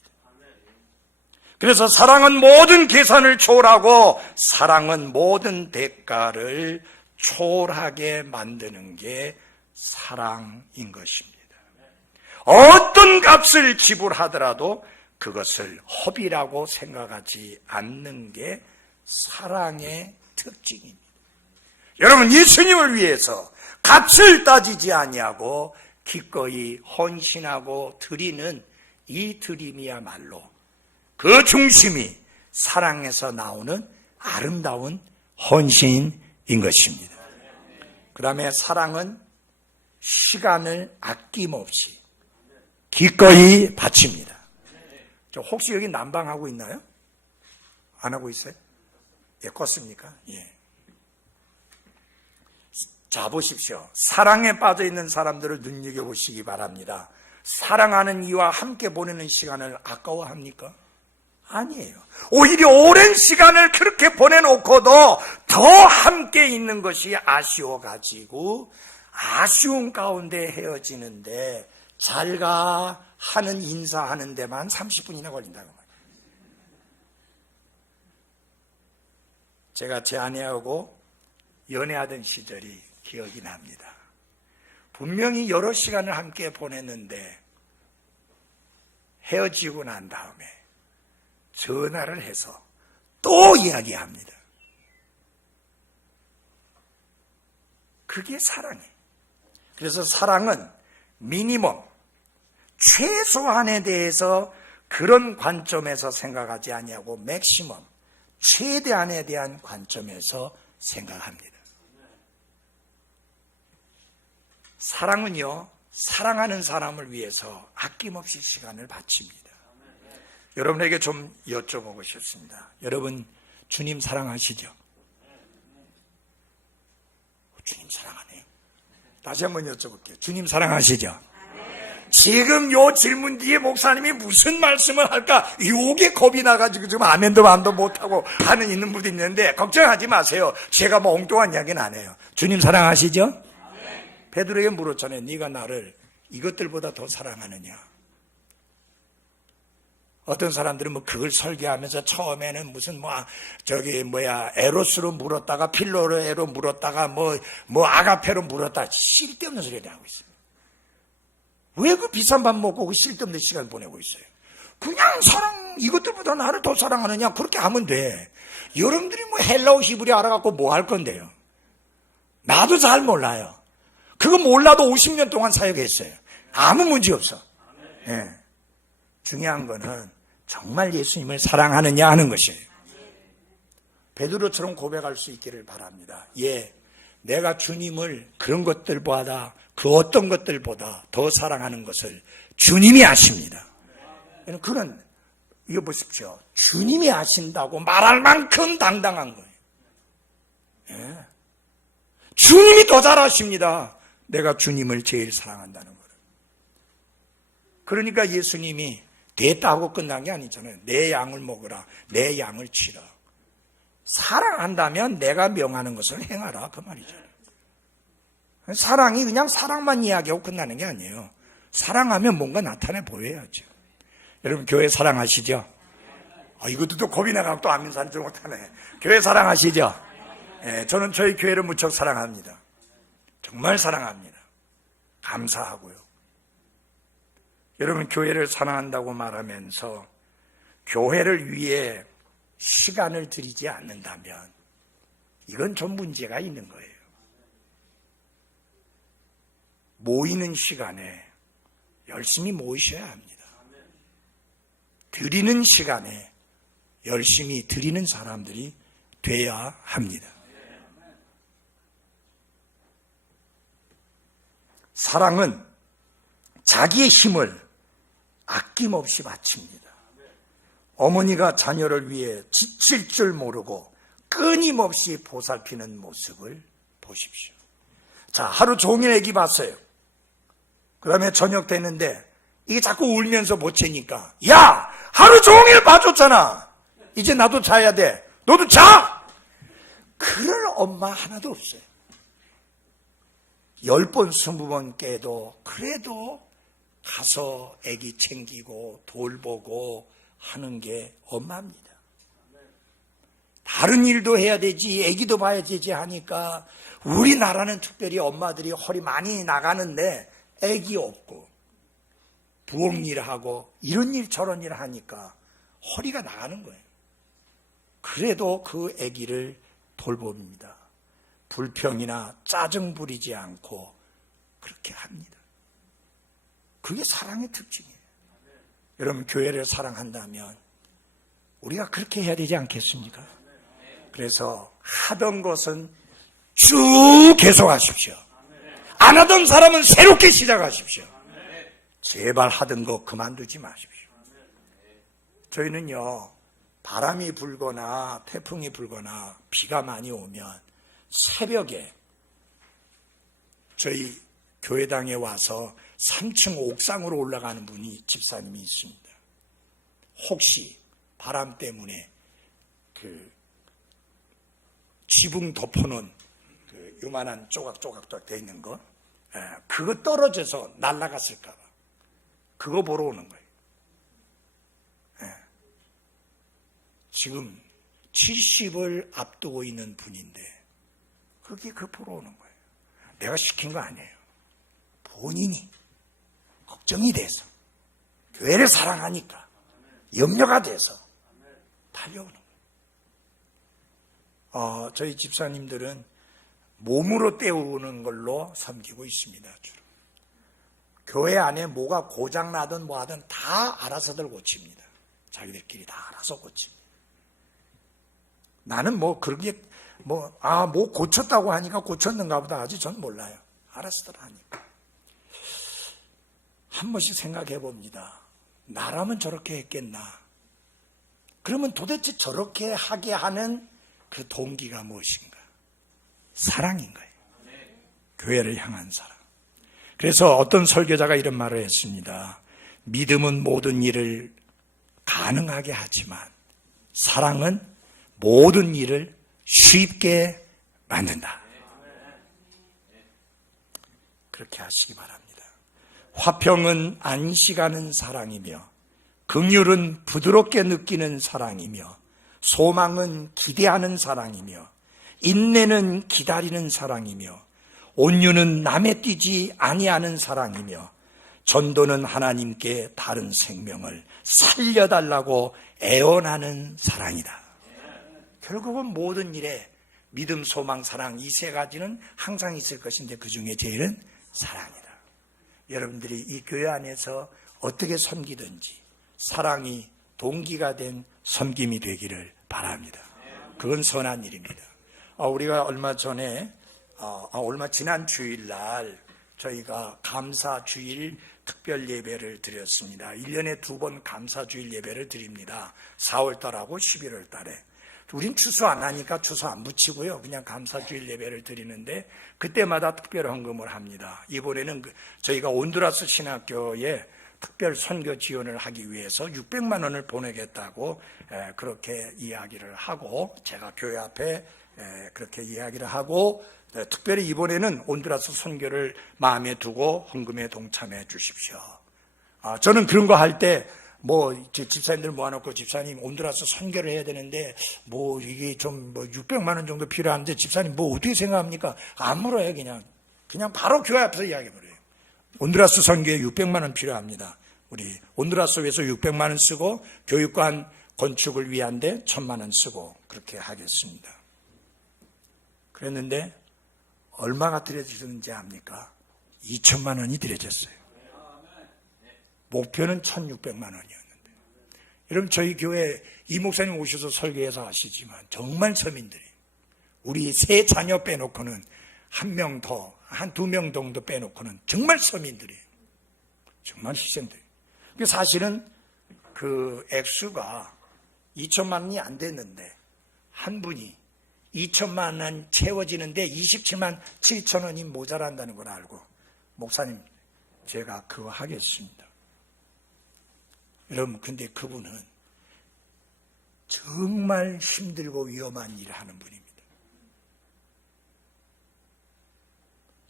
그래서 사랑은 모든 계산을 초월하고 사랑은 모든 대가를 초월하게 만드는 게 사랑인 것입니다. 어떤 값을 지불하더라도 그것을 허비라고 생각하지 않는 게 사랑의 특징입니다. 여러분, 예수님을 위해서 값을 따지지 아니하고 기꺼이 헌신하고 드리는 이 드림이야말로 그 중심이 사랑에서 나오는 아름다운 헌신인 것입니다. 그 다음에 사랑은 시간을 아낌없이 기꺼이 바칩니다. 혹시 여기 난방하고 있나요? 안 하고 있어요? 예, 껐습니까? 예. 자, 보십시오. 사랑에 빠져 있는 사람들을 눈여겨보시기 바랍니다. 사랑하는 이와 함께 보내는 시간을 아까워합니까? 아니에요. 오히려 오랜 시간을 그렇게 보내놓고도 더 함께 있는 것이 아쉬워가지고 아쉬운 가운데 헤어지는데 잘가 하는 인사하는 데만 30분이나 걸린다고 말이에요. 제가 제 아내하고 연애하던 시절이 기억이 납니다. 분명히 여러 시간을 함께 보냈는데 헤어지고 난 다음에 전화를 해서 또 이야기합니다. 그게 사랑이에요. 그래서 사랑은 미니멈, 최소한에 대해서 그런 관점에서 생각하지 아니하고 맥시멈, 최대한에 대한 관점에서 생각합니다. 사랑은요, 사랑하는 사람을 위해서 아낌없이 시간을 바칩니다. 여러분에게 좀 여쭤보고 싶습니다. 여러분, 주님 사랑하시죠? 주님 사랑하네요. 다시 한번 여쭤볼게요. 주님 사랑하시죠? 지금 요 질문 뒤에 목사님이 무슨 말씀을 할까? 요게 겁이 나가지고 좀 아멘도 반도 못하고 하는 있는 분도 있는데 걱정하지 마세요. 제가 뭐 엉뚱한 이야기는 안 해요. 주님 사랑하시죠? 베드로에게 물었잖아요. 네가 나를 이것들보다 더 사랑하느냐? 어떤 사람들은 뭐 그걸 설계하면서 처음에는 무슨 에로스로 물었다가 필로로 물었다가 뭐 아가페로 물었다. 쓸데없는 소리를 하고 있어요. 왜 그 비싼 밥 먹고 그 쓸데없는 시간 보내고 있어요? 그냥 사랑, 이것들보다 나를 더 사랑하느냐? 그렇게 하면 돼. 여러분들이 뭐 헬라어 히브리 알아갖고 뭐 할 건데요? 나도 잘 몰라요. 그거 몰라도 50년 동안 사역했어요. 아무 문제 없어. 예. 중요한 거는 정말 예수님을 사랑하느냐 하는 것이에요. 베드로처럼 고백할 수 있기를 바랍니다. 예, 내가 주님을 그런 것들보다 그 어떤 것들보다 더 사랑하는 것을 주님이 아십니다. 그런, 이거 보십시오. 주님이 아신다고 말할 만큼 당당한 거예요. 예. 주님이 더 잘 아십니다. 내가 주님을 제일 사랑한다는 거를. 그러니까 예수님이 됐다 하고 끝난 게 아니잖아요. 내 양을 먹으라. 내 양을 치라. 사랑한다면 내가 명하는 것을 행하라. 그 말이잖아요. 사랑이 그냥 사랑만 이야기하고 끝나는 게 아니에요. 사랑하면 뭔가 나타내 보여야죠. 여러분 교회 사랑하시죠? 이것도 또 겁이 나가고 또 아멘 사는 줄 못하네. 교회 사랑하시죠? 예, 저는 저희 교회를 무척 사랑합니다. 정말 사랑합니다. 감사하고요. 여러분, 교회를 사랑한다고 말하면서 교회를 위해 시간을 들이지 않는다면 이건 좀 문제가 있는 거예요. 모이는 시간에 열심히 모이셔야 합니다. 드리는 시간에 열심히 드리는 사람들이 돼야 합니다. 사랑은 자기의 힘을 아낌없이 바칩니다. 어머니가 자녀를 위해 지칠 줄 모르고 끊임없이 보살피는 모습을 보십시오. 자, 하루 종일 애기 봤어요. 그 다음에 저녁 됐는데 이게 자꾸 울면서 못 채니까, 야! 하루 종일 봐줬잖아. 이제 나도 자야 돼. 너도 자! 그럴 엄마 하나도 없어요. 10번, 20번 깨도 그래도 가서 애기 챙기고 돌보고 하는 게 엄마입니다. 다른 일도 해야 되지, 애기도 봐야 되지 하니까 우리나라는 특별히 엄마들이 허리 많이 나가는데 애기 없고 부엌 일하고 이런 일 저런 일 하니까 허리가 나가는 거예요. 그래도 그 애기를 돌봅니다. 불평이나 짜증 부리지 않고 그렇게 합니다. 그게 사랑의 특징이에요. 여러분, 교회를 사랑한다면 우리가 그렇게 해야 되지 않겠습니까? 그래서 하던 것은 쭉 계속하십시오. 안 하던 사람은 새롭게 시작하십시오. 제발 하던 거 그만두지 마십시오. 저희는요, 바람이 불거나 태풍이 불거나 비가 많이 오면 새벽에 저희 교회당에 와서 3층 옥상으로 올라가는 분이 집사님이 있습니다. 혹시 바람 때문에 그 지붕 덮어놓은 그 요만한 조각조각 돼 있는 거, 그거 떨어져서 날아갔을까 봐 그거 보러 오는 거예요. 지금 70을 앞두고 있는 분인데 그게 그 보러 오는 거예요. 내가 시킨 거 아니에요. 본인이 걱정이 돼서, 교회를 사랑하니까 염려가 돼서 달려오는 거예요. 저희 집사님들은 몸으로 때우는 걸로 섬기고 있습니다. 주로. 교회 안에 뭐가 고장나든 뭐하든 다 알아서들 고칩니다. 자기들끼리 다 알아서 고칩니다. 나는 뭐 그렇게 뭐 고쳤다고 하니까 고쳤는가 보다 아직 전 몰라요. 알아서들 하니까. 한 번씩 생각해 봅니다. 나라면 저렇게 했겠나? 그러면 도대체 저렇게 하게 하는 그 동기가 무엇인가? 사랑인 거예요. 교회를 향한 사랑. 그래서 어떤 설교자가 이런 말을 했습니다. 믿음은 모든 일을 가능하게 하지만 사랑은 모든 일을 쉽게 만든다. 그렇게 하시기 바랍니다. 화평은 안식하는 사랑이며 긍휼은 부드럽게 느끼는 사랑이며 소망은 기대하는 사랑이며 인내는 기다리는 사랑이며 온유는 남에 띄지 아니하는 사랑이며 전도는 하나님께 다른 생명을 살려달라고 애원하는 사랑이다. 결국은 모든 일에 믿음, 소망, 사랑 이 세 가지는 항상 있을 것인데 그 중에 제일은 사랑이다. 여러분들이 이 교회 안에서 어떻게 섬기든지 사랑이 동기가 된 섬김이 되기를 바랍니다. 그건 선한 일입니다. 우리가 얼마 전에 지난 주일날 저희가 감사주일 특별 예배를 드렸습니다. 1년에 2번 감사주일 예배를 드립니다. 4월달하고 11월달에. 우린 추수 안 하니까 추수 안 붙이고요. 그냥 감사주일 예배를 드리는데 그때마다 특별 헌금을 합니다. 이번에는 저희가 온두라스 신학교에 특별 선교 지원을 하기 위해서 600만 원을 보내겠다고 그렇게 이야기를 하고 제가 교회 앞에 그렇게 이야기를 하고 특별히 이번에는 온두라스 선교를 마음에 두고 헌금에 동참해 주십시오. 저는 그런 거 할 때 집사님들 모아놓고 집사님 온두라스 선교를 해야 되는데 이게 좀 600만 원 정도 필요한데 집사님 어떻게 생각합니까? 안 물어요. 그냥 바로 교회 앞에서 이야기해버려요. 온두라스 선교에 600만 원 필요합니다. 우리 온두라스에서 600만 원 쓰고 교육관 건축을 위한데 1000만 원 쓰고 그렇게 하겠습니다. 그랬는데 얼마가 들여졌는지 압니까? 2천만 원이 들여졌어요. 목표는 1600만 원이었는데. 여러분 저희 교회 이 목사님 오셔서 설교해서 아시지만 정말 서민들이 우리 세 자녀 빼놓고는 한 명 더, 한 2명 정도 빼놓고는 정말 서민들이에요. 정말 희생들이에요. 사실은 그 액수가 2천만 원이 안 됐는데 한 분이 2천만 원 채워지는데 27만 7천 원이 모자란다는 걸 알고 목사님 제가 그거 하겠습니다. 여러분 근데 그분은 정말 힘들고 위험한 일을 하는 분입니다.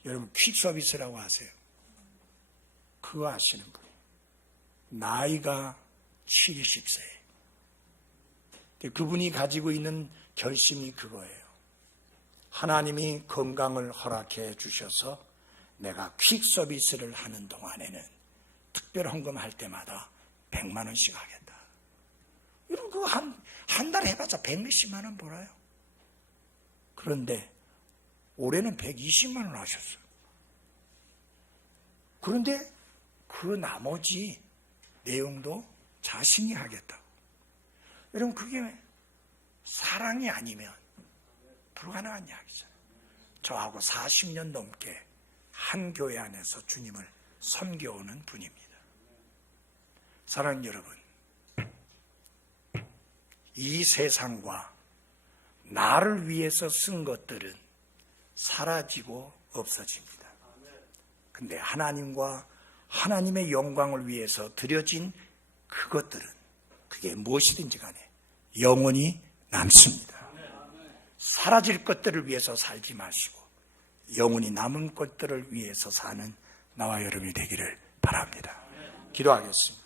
여러분 퀵서비스라고 아세요? 그거 아시는 분. 나이가 70세. 그분이 가지고 있는 결심이 그거예요. 하나님이 건강을 허락해 주셔서 내가 퀵서비스를 하는 동안에는 특별 헌금할 때마다 100만 원씩 하겠다. 여러분 그거 한 달 해봤자 100몇십만 원 벌어요. 그런데 올해는 120만 원 하셨어요. 그런데 그 나머지 내용도 자신이 하겠다. 여러분 그게 사랑이 아니면 불가능한 이야기잖아요. 저하고 40년 넘게 한 교회 안에서 주님을 섬겨오는 분입니다. 사랑하는 여러분, 이 세상과 나를 위해서 쓴 것들은 사라지고 없어집니다. 근데 하나님과 하나님의 영광을 위해서 드려진 그것들은 그게 무엇이든지 간에 영원히 남습니다. 사라질 것들을 위해서 살지 마시고 영원히 남은 것들을 위해서 사는 나와 여러분이 되기를 바랍니다. 기도하겠습니다.